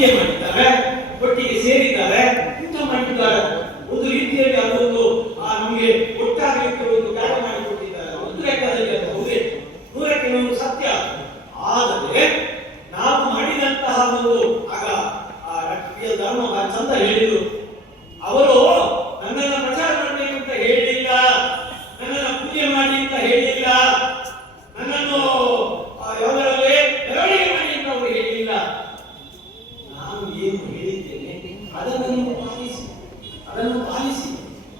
ಪೂಜೆ ಮಾಡಿದ್ದಾರೆ ಒಟ್ಟಿಗೆ ಸೇರಿದ್ದಾರೆ ಊಟ ಮಾಡಿದ್ದಾರೆ. ಒಂದು ರೀತಿಯಲ್ಲಿ ಅದೊಂದು ಆ, ನಮಗೆ ಒಟ್ಟಾಗಿ ಒಂದು ಕಾರ್ಯ ಮಾಡಿಕೊಟ್ಟಿದ್ದಾರೆ. ಒಂದು ಲೆಕ್ಕದಲ್ಲಿ ಅದು ಹೌದೇ? ನೂರಕ್ಕೆ ನೂರು ಸತ್ಯ. ಆದರೆ ನಾವು ಮಾಡಿದಂತಹ ಒಂದು ಆಗ ಆ ಎಲ್ ಧರ್ಮ ಚಂದ ಹೇಳಿದ್ರು ಅವರು ಏನು ಹೇಳಿದ್ದೇನೆ, ಅದನ್ನು ನೀವು ಪಾಲಿಸಿ, ಅದನ್ನು ಪಾಲಿಸಿ.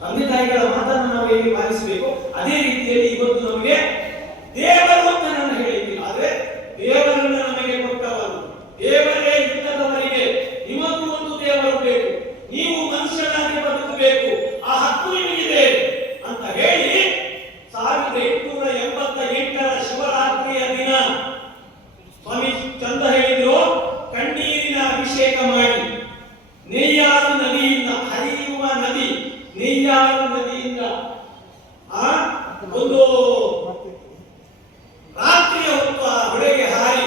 ತಂದೆ ತಾಯಿಗಳ ಮಾತನ್ನು ನಾವು ಹೇಗೆ ಪಾಲಿಸಬೇಕು? ಅದೇ ರೀತಿಯಲ್ಲಿ ಇವತ್ತು ನಮಗೆ ದೇವರು ಅಂತ ನಾನು ಹೇಳಿದ್ದೀನಿ ಆದರೆ ದೇವರನ್ನು ನಮಗೆ ಕೊಟ್ಟವರು. ದೇವರೇ ಒಂದು ರಾತ್ರಿಯ ಹೊತ್ತು ಆ ಹೊಳೆಗೆ ಹಾರಿ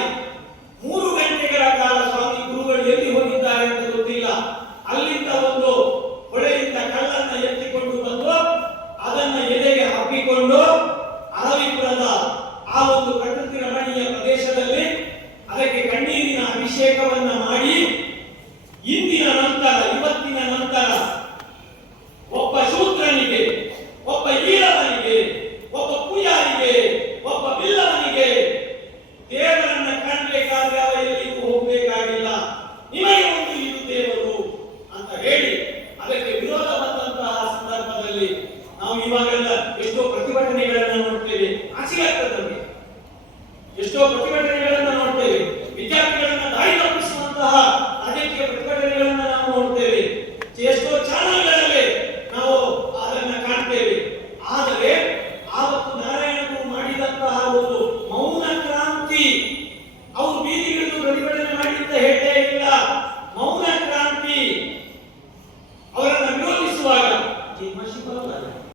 ಮೂರು ಗಂಟೆಗಳ ಕಾಲ ಸ್ವಾಮಿ ಗುರುಗಳು ಎಲ್ಲಿ ಹೋಗಿದ್ದಾರೆ ಅಂತ ಗೊತ್ತಿಲ್ಲ. ಅಲ್ಲಿಂದ ಒಂದು ಹೊಳೆಯಿಂದ ಕಲ್ಲನ್ನ ಎತ್ತಿಕೊಂಡು ಬಂದು ಅದನ್ನ ಎದೆಗೆ ಹಬ್ಬಿಕೊಂಡು ಅರವಿಪುರದ ಆ ಒಂದು ಪ್ರಕೃತಿ ರಮಣೀಯ ಪ್ರದೇಶದಲ್ಲಿ ಅದಕ್ಕೆ ಕಣ್ಣೀರಿನ ಅಭಿಷೇಕವನ್ನ ಎಷ್ಟೋ ಪ್ರತಿಭಟನೆಗಳನ್ನು ನೋಡ್ತೇವೆ. ವಿದ್ಯಾರ್ಥಿಗಳು